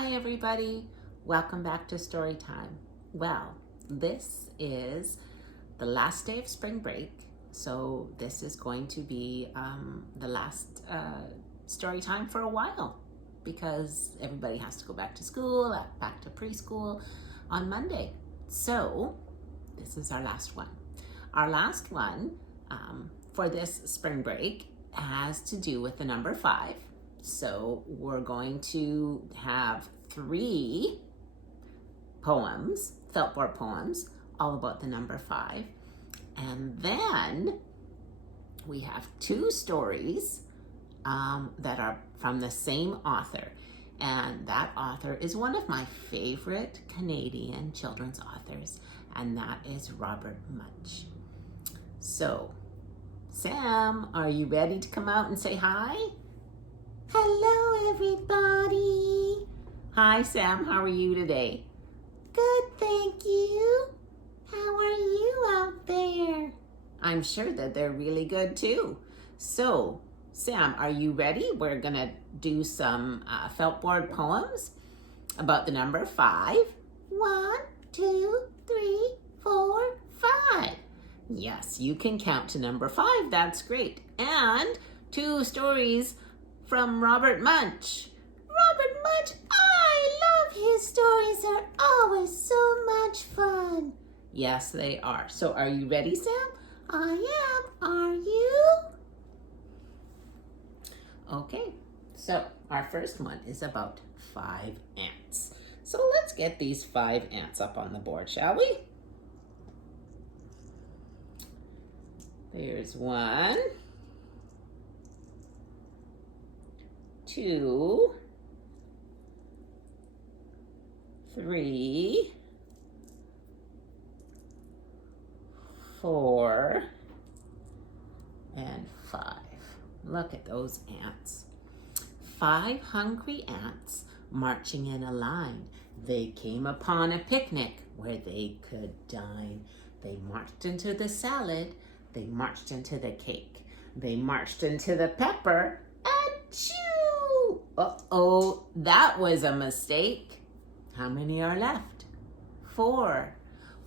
Hi everybody, welcome back to Storytime. Well, this is the last day of spring break, so this is going to be the last story time for a while because everybody has to go back to school, back to preschool on Monday. So this is our last one. Our last one for this spring break has to do with the number 5. So we're going to have 3 poems, feltboard poems, all about the number 5. And then we have 2 stories that are from the same author. And that author is one of my favorite Canadian children's authors, and that is Robert Munsch. So, Sam, are you ready to come out and say hi? Hello, everybody. Hi, Sam. How are you today? Good, thank you. How are you out there? I'm sure that they're really good too. So, Sam, are you ready? We're going to do some feltboard poems about the number 5. 1, 2, 3, 4, 5. Yes, you can count to number 5. That's great. And 2 stories from Robert Munsch. Robert Munsch, I love his stories. They're always so much fun. Yes, they are. So are you ready, Sam? I am. Are you? Okay, so our first one is about 5 ants. So let's get these 5 ants up on the board, shall we? There's 1, 2, 3, 4, and 5. Look at those ants. 5 hungry ants marching in a line. They came upon a picnic where they could dine. They marched into the salad. They marched into the cake. They marched into the pepper. Achoo! Uh-oh, that was a mistake. How many are left? 4.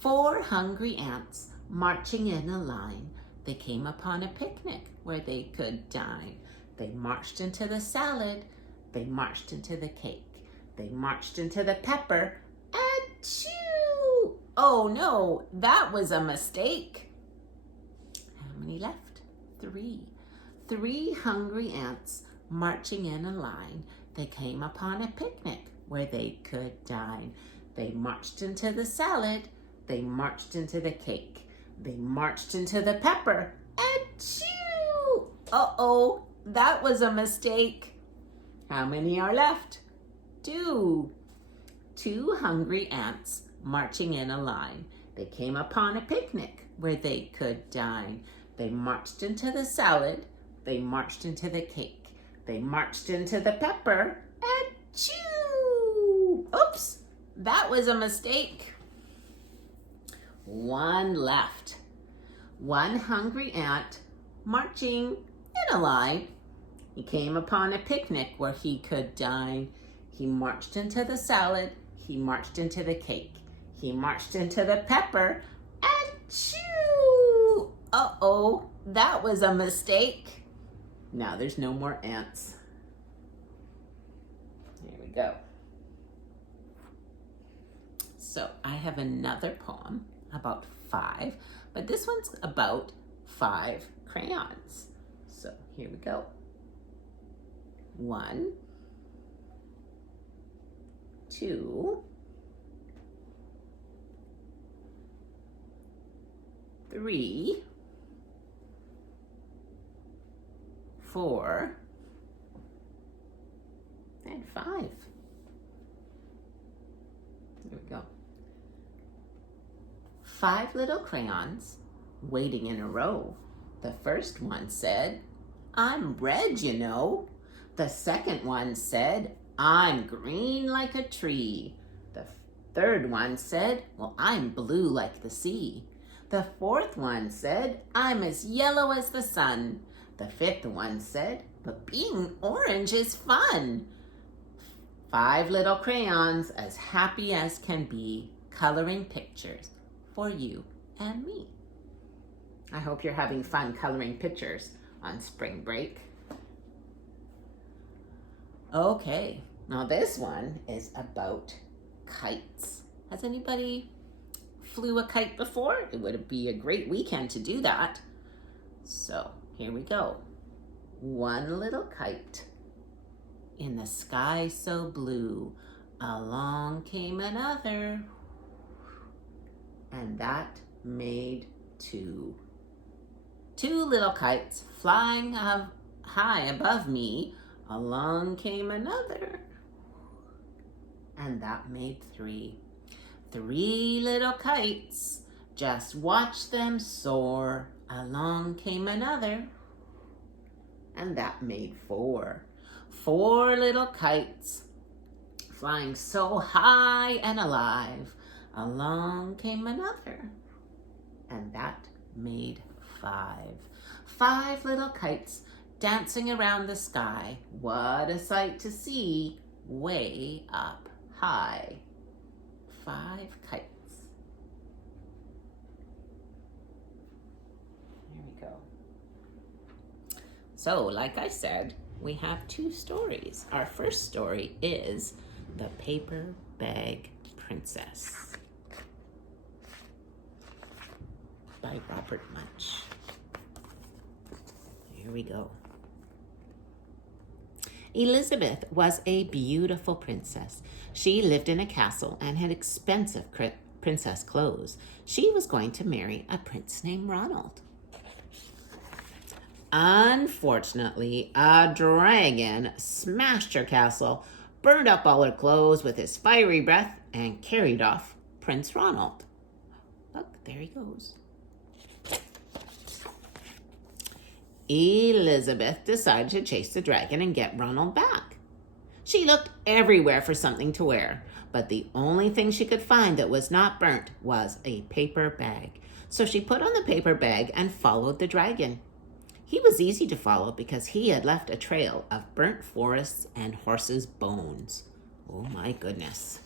4 hungry ants marching in a line. They came upon a picnic where they could dine. They marched into the salad. They marched into the cake. They marched into the pepper. Achoo! Oh no, that was a mistake. How many left? 3. 3 hungry ants marching in a line. They came upon a picnic where they could dine. They marched into the salad. They marched into the cake. They marched into the pepper. Achoo! Uh-oh, that was a mistake. How many are left? 2. 2 hungry ants marching in a line. They came upon a picnic where they could dine. They marched into the salad. They marched into the cake. They marched into the pepper. Achoo! Oops, that was a mistake. 1 left. 1 hungry ant marching in a line. He came upon a picnic where he could dine. He marched into the salad. He marched into the cake. He marched into the pepper. Achoo! Uh-oh, that was a mistake. Now there's no more ants. Here we go. So I have another poem about 5, but this one's about 5 crayons. So here we go. 1, 2, 3, 4, and 5. Here we go. 5 little crayons waiting in a row. The first one said, "I'm red, you know." The second one said, "I'm green like a tree." The third one said, "Well, I'm blue like the sea." The fourth one said, "I'm as yellow as the sun." The fifth one said, "But being orange is fun." 5 little crayons as happy as can be, coloring pictures for you and me. I hope you're having fun coloring pictures on spring break. Okay, now this one is about kites. Has anybody flew a kite before? It would be a great weekend to do that. So here we go. One little kite in the sky so blue, along came another, and that made 2. 2 little kites flying high above me, along came another, and that made 3. 3 little kites, just watch them soar, along came another, and that made 4. 4 little kites, flying so high and alive, along came another, and that made 5. 5 little kites dancing around the sky. What a sight to see, way up high. 5 kites. There we go. So, like I said, we have 2 stories. Our first story is The Paper Bag Princess by Robert Munsch. Here we go. Elizabeth was a beautiful princess. She lived in a castle and had expensive princess clothes. She was going to marry a prince named Ronald. Unfortunately, a dragon smashed her castle, burned up all her clothes with his fiery breath, and carried off Prince Ronald. Look, there he goes. Elizabeth decided to chase the dragon and get Ronald back. She looked everywhere for something to wear, but the only thing she could find that was not burnt was a paper bag. So she put on the paper bag and followed the dragon. He was easy to follow because he had left a trail of burnt forests and horses' bones. Oh my goodness.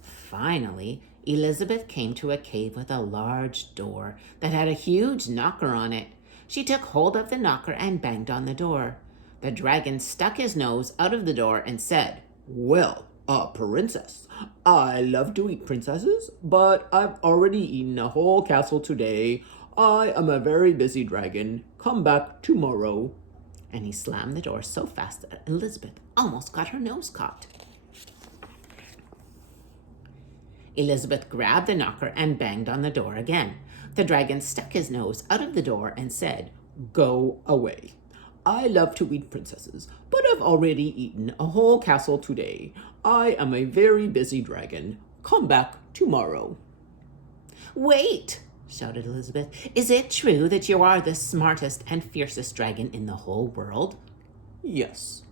Finally, Elizabeth came to a cave with a large door that had a huge knocker on it. She took hold of the knocker and banged on the door. The dragon stuck his nose out of the door and said, "Well, princess, I love to eat princesses, but I've already eaten a whole castle today. I am a very busy dragon. Come back tomorrow." And he slammed the door so fast that Elizabeth almost got her nose caught. Elizabeth grabbed the knocker and banged on the door again. The dragon stuck his nose out of the door and said, "Go away. I love to eat princesses, but I've already eaten a whole castle today. I am a very busy dragon. Come back tomorrow." "Wait," shouted Elizabeth. "Is it true that you are the smartest and fiercest dragon in the whole world?" "Yes,"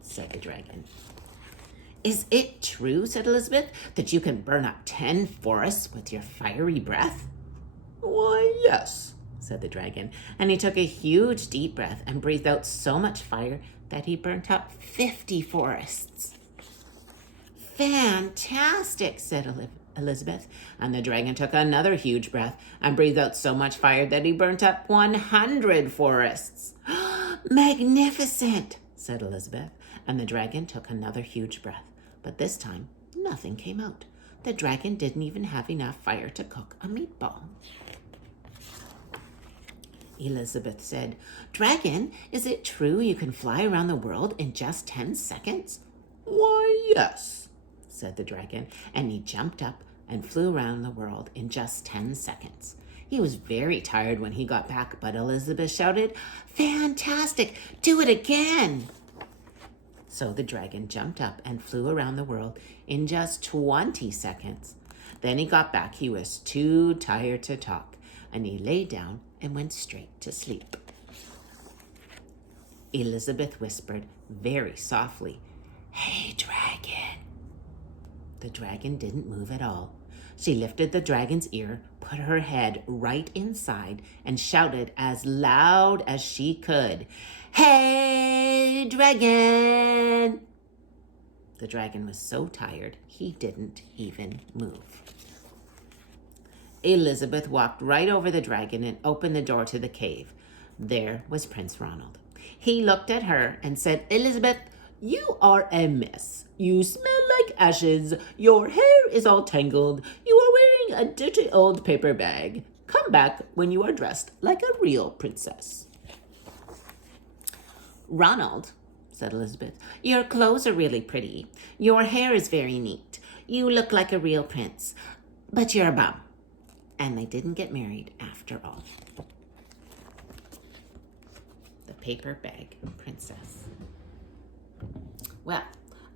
said the dragon. "Is it true," said Elizabeth, "that you can burn up 10 forests with your fiery breath?" "Why, yes," said the dragon, and he took a huge deep breath and breathed out so much fire that he burnt up 50 forests. "Fantastic," said Elizabeth, and the dragon took another huge breath and breathed out so much fire that he burnt up 100 forests. "Magnificent," said Elizabeth, and the dragon took another huge breath, but this time nothing came out. The dragon didn't even have enough fire to cook a meatball. Elizabeth said, "Dragon, is it true you can fly around the world in just 10 seconds?" "Why, yes," said the dragon, and he jumped up and flew around the world in just 10 seconds. He was very tired when he got back, but Elizabeth shouted, "Fantastic! Do it again!" So the dragon jumped up and flew around the world in just 20 seconds. Then he got back. He was too tired to talk, and he lay down and went straight to sleep. Elizabeth whispered very softly, "Hey, dragon." The dragon didn't move at all. She lifted the dragon's ear, put her head right inside, and shouted as loud as she could, "Hey, dragon!" The dragon was so tired, he didn't even move. Elizabeth walked right over the dragon and opened the door to the cave. There was Prince Ronald. He looked at her and said, "Elizabeth, you are a mess. You smell like ashes. Your hair is all tangled. You are wearing a dirty old paper bag. Come back when you are dressed like a real princess." "Ronald," said Elizabeth, "your clothes are really pretty. Your hair is very neat. You look like a real prince. But you're a bum." And they didn't get married after all. The paper bag princess. Well,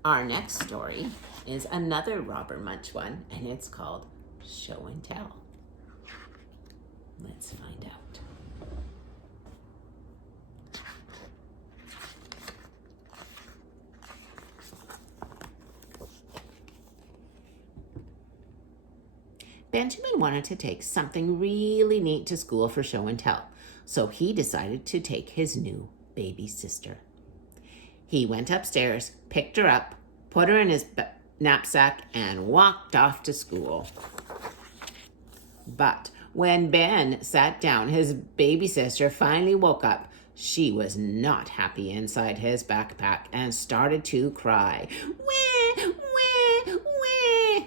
our next story is another Robert Munsch one, and it's called Show and Tell. Let's find out. Benjamin wanted to take something really neat to school for show and tell, so he decided to take his new baby sister. He went upstairs, picked her up, put her in his knapsack, and walked off to school. But when Ben sat down, his baby sister finally woke up. She was not happy inside his backpack and started to cry. "Wah, wah, wah."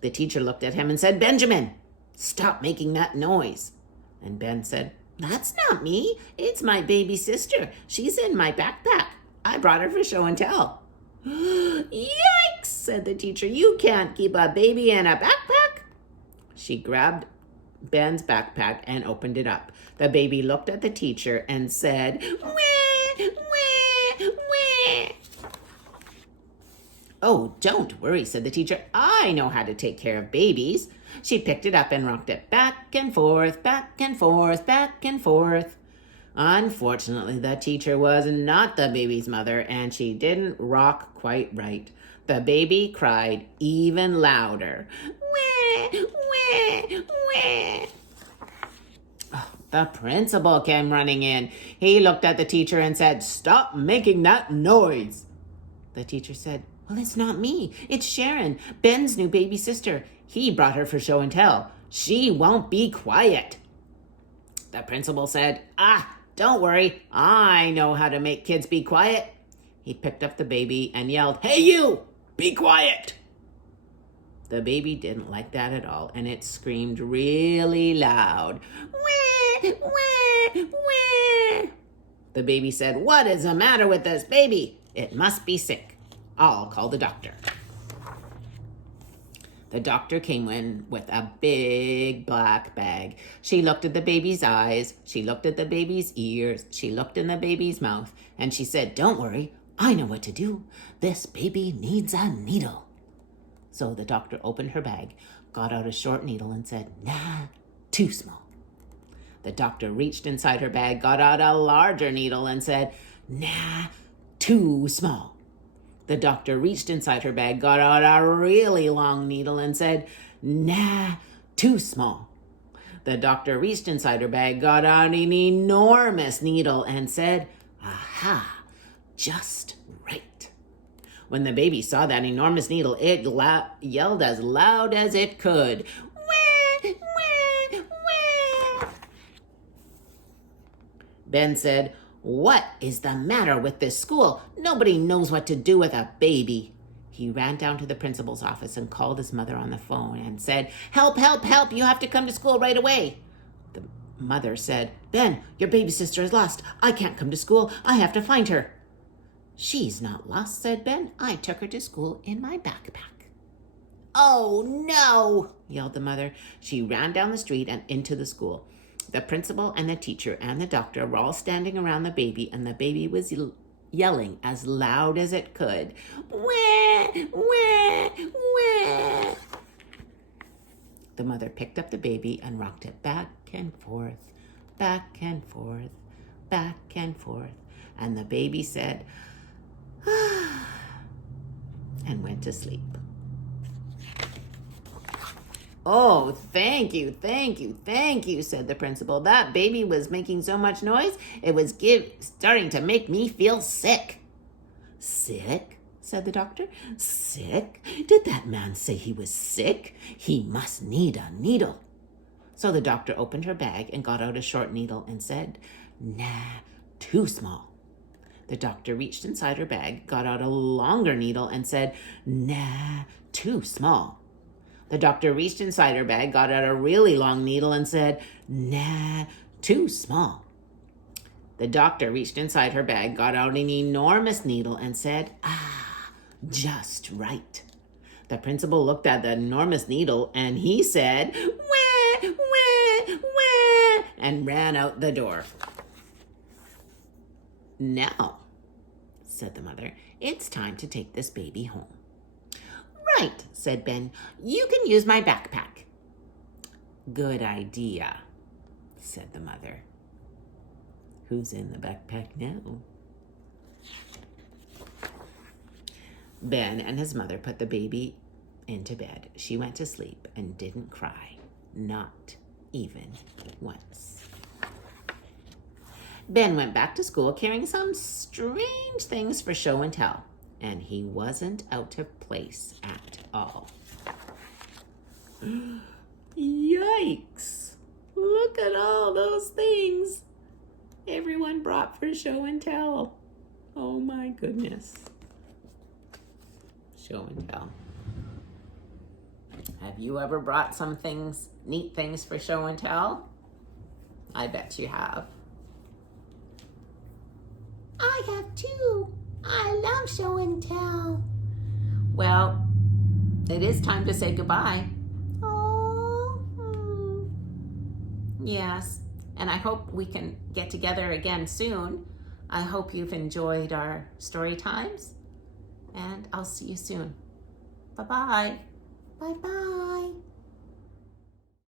The teacher looked at him and said, "Benjamin, stop making that noise." And Ben said, "That's not me. It's my baby sister. She's in my backpack. I brought her for show and tell." "Yikes," said the teacher. "You can't keep a baby in a backpack." She grabbed Ben's backpack and opened it up. The baby looked at the teacher and said, "Wah, wah, wah." "Oh, don't worry," said the teacher. "I know how to take care of babies." She picked it up and rocked it back and forth, back and forth, back and forth. Unfortunately, the teacher was not the baby's mother, and she didn't rock quite right. The baby cried even louder. "Wah, wah, wah." Oh, the principal came running in. He looked at the teacher and said, "Stop making that noise." The teacher said, "Well, it's not me. It's Sharon, Ben's new baby sister. He brought her for show and tell. She won't be quiet." The principal said, "Don't worry. I know how to make kids be quiet." He picked up the baby and yelled, "Hey, you! Be quiet!" The baby didn't like that at all, and it screamed really loud. "Wah, wah, wah." The baby said, "What is the matter with this baby? It must be sick. I'll call the doctor." The doctor came in with a big black bag. She looked at the baby's eyes. She looked at the baby's ears. She looked in the baby's mouth. And she said, "Don't worry. I know what to do. This baby needs a needle." So the doctor opened her bag, got out a short needle and said, "Nah, too small." The doctor reached inside her bag, got out a larger needle and said, "Nah, too small." The doctor reached inside her bag, got out a really long needle and said, "Nah, too small." The doctor reached inside her bag, got out an enormous needle and said, "Aha, just right." When the baby saw that enormous needle, it yelled as loud as it could. "Wah, wah, wah." Ben said, "What is the matter with this school? Nobody knows what to do with a baby." He ran down to the principal's office and called his mother on the phone and said, "Help, help, help. You have to come to school right away." The mother said, "Ben, your baby sister is lost. I can't come to school. I have to find her." "She's not lost," said Ben. "I took her to school in my backpack." "Oh, no," yelled the mother. She ran down the street and into the school. The principal and the teacher and the doctor were all standing around the baby, and the baby was yelling as loud as it could. "Wah, wah, wah." The mother picked up the baby and rocked it back and forth, back and forth, back and forth. And the baby said, and went to sleep. "Oh, thank you, thank you, thank you," said the principal. "That baby was making so much noise, it was starting to make me feel sick." "Sick?" said the doctor. Sick? Did that man say he was sick? He must need a needle. So the doctor opened her bag and got out a short needle and said, Nah, too small. The doctor reached inside her bag, got out a longer needle and said, Nah, too small. The doctor reached inside her bag, got out a really long needle and said, Nah, too small. The doctor reached inside her bag, got out an enormous needle and said, just right. The principal looked at the enormous needle and he said, Wah, wah, wah, and ran out the door. Now, said the mother, it's time to take this baby home. Right, said Ben. You can use my backpack. Good idea, said the mother. Who's in the backpack now? Ben and his mother put the baby into bed. She went to sleep and didn't cry, not even once. Ben went back to school carrying some strange things for show and tell, and he wasn't out of place at all. Yikes! Look at all those things everyone brought for show and tell. Oh my goodness. Show and tell. Have you ever brought some things, neat things for show and tell? I bet you have. I have too. I love show and tell. Well, it is time to say goodbye. Oh. Yes, and I hope we can get together again soon. I hope you've enjoyed our story times, and I'll see you soon. Bye-bye. Bye-bye.